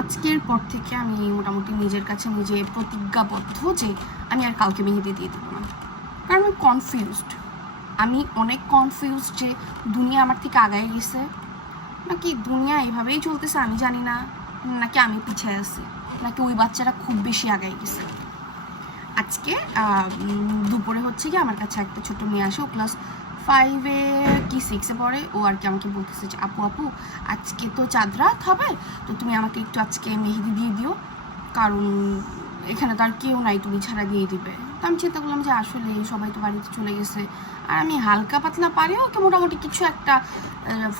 আজকের পর থেকে আমি মোটামুটি নিজের কাছে নিজে প্রতিজ্ঞাবদ্ধ যে আমি আর কাউকে মেহেদি দিয়ে দেবো না, কারণ আমি কনফিউজড। আমি অনেক কনফিউজড যে দুনিয়া আমার থেকে আগায় গেছে, নাকি দুনিয়া এভাবেই চলতেছে আমি জানি না, নাকি আমি পিছিয়ে আছি, নাকি ওই বাচ্চারা খুব বেশি আগায় গেছে। আজকে দুপুরে হচ্ছে কি আমার কাছে একটা ছোট মেয়ে আসে, ও ক্লাস 5-এ কি 6-এ পড়ে। ও আর কি আমাকে বলতেছে যে আপু আপু আজকে তো চাঁদ রাত হবে, তো তুমি আমাকে একটু আজকে মেহেদি দিয়ে দিও, কারণ এখানে তো আর কেউ নাই, তুমি ছাড়া দিয়ে দিবে। তো আমি চিন্তা করলাম যে আসলে সবাই তো বাড়িতে চলে গেছে, আর আমি হালকা পাতলা পারিও ওকে মোটামুটি কিছু একটা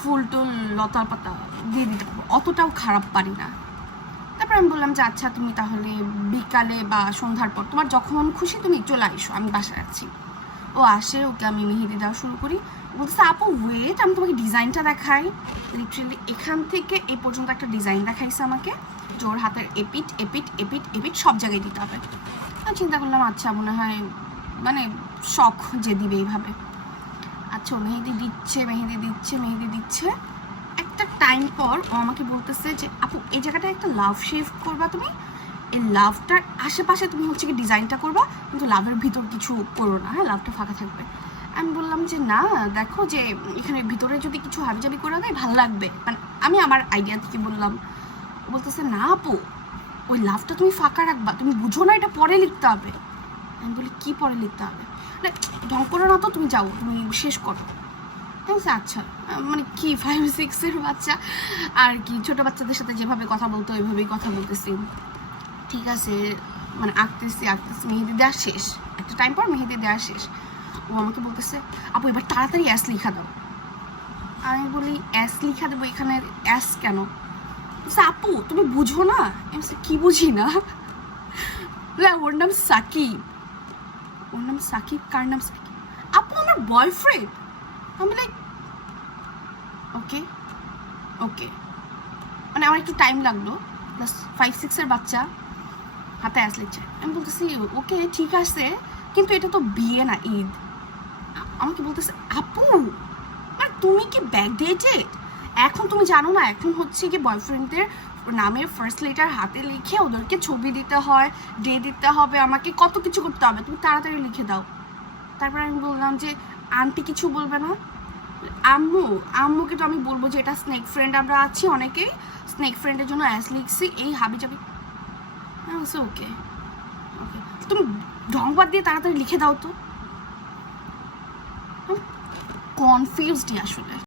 ফুল টুল লতা পাতা দিয়ে দিতে পারবো, অতটাও খারাপ পারি না। তারপর আমি বললাম যে আচ্ছা তুমি তাহলে বিকালে বা সন্ধ্যার পর তোমার যখন খুশি তুমি চলে আইসো, আমি বাসায় আছি। ও আসে, ওকে আমি মেহেদি দেওয়া শুরু করি। বলতেছে আপু ওয়েট, আমি তোমাকে ডিজাইনটা দেখাই। লিটারেলি এখান থেকে এই পর্যন্ত একটা ডিজাইন দেখাইছে আমাকে, যে ওর হাতের এপিট এপিট এপিট এপিট সব জায়গায় দিতে হবে। আমি চিন্তা করলাম আচ্ছা মনে হয় মানে শখ যে দিবে এইভাবে। আচ্ছা ও মেহেদি দিচ্ছে মেহেদি দিচ্ছে মেহেদি দিচ্ছে, একটা টাইম পর ও আমাকে বলতেছে যে আপু এই জায়গাটা একটা লাভ শেপ করবা, তুমি এই লাভটার আশেপাশে তুমি হচ্ছে কি ডিজাইনটা করবা, কিন্তু লাভের ভিতর কিছু করো না, হ্যাঁ লাভটা ফাঁকা থাকবে। আমি বললাম যে না দেখো যে এখানে ভিতরে যদি কিছু হাবিজাবি করে দেয় ভালো লাগবে, মানে আমি আমার আইডিয়া থেকে বললাম। বলতেছে না আপু ওই লাভটা তুমি ফাঁকা রাখবা, তুমি বুঝো না এটা পরে লিখতে হবে। আমি বলি কি পরে লিখতে হবে, ঢং করো না তো, তুমি যাও তুমি শেষ করো। আচ্ছা মানে কি 5-6-এর বাচ্চা আর কি, ছোটো বাচ্চাদের সাথে যেভাবে কথা বলতো ওইভাবেই কথা বলতেছি। ঠিক আছে মানে আঁকতেছি আঁকতেছি, মেহেদি দেওয়া শেষ, একটা টাইম পর মেহেদি দেওয়া শেষ। ও আমাকে বলতেছে আপু এবার তাড়াতাড়ি অ্যাস লিখা দাও। আমি বলি অ্যাস লিখা দেবো, এখানে অ্যাস কেন? আপু তুমি বুঝো না। কি বুঝি না? ওর নাম সাকিব। ওর নাম সাকিব? কার নাম সাকিব? আপু আমার বয়ফ্রেন্ড। আমি লাইক ওকে ওকে, মানে আমার একটু টাইম লাগলো, প্লাস 5-6-এর বাচ্চা হাতে অ্যাস লিখছে। আমি বলতেছি ওকে ঠিক আছে, কিন্তু এটা তো বিয়ে না ঈদ। আমাকে বলতেছে আপু আর তুমি কি ব্যাকডেটেড? এখন তুমি জানো না এখন হচ্ছে কি বয়ফ্রেন্ডদের নামের ফার্স্ট লেটার হাতে লিখে ওদেরকে ছবি দিতে হয়, ডে দিতে হবে, আমাকে কত কিছু করতে হবে, তুমি তাড়াতাড়ি লিখে দাও। তারপর আমি বললাম যে আন্টি কিছু বলবে না? আম্মুকে তো আমি বলবো যে এটা স্নেক ফ্রেন্ড, আমরা আছি অনেকেই, স্নেক ফ্রেন্ডের জন্য অ্যাস লিখছি, এই হাবি যাবি। ওকে ওকে, তুমি ঢংবাদ দিয়ে তাড়াতাড়ি লিখে দাও তো। কনফিউজডই আসলে।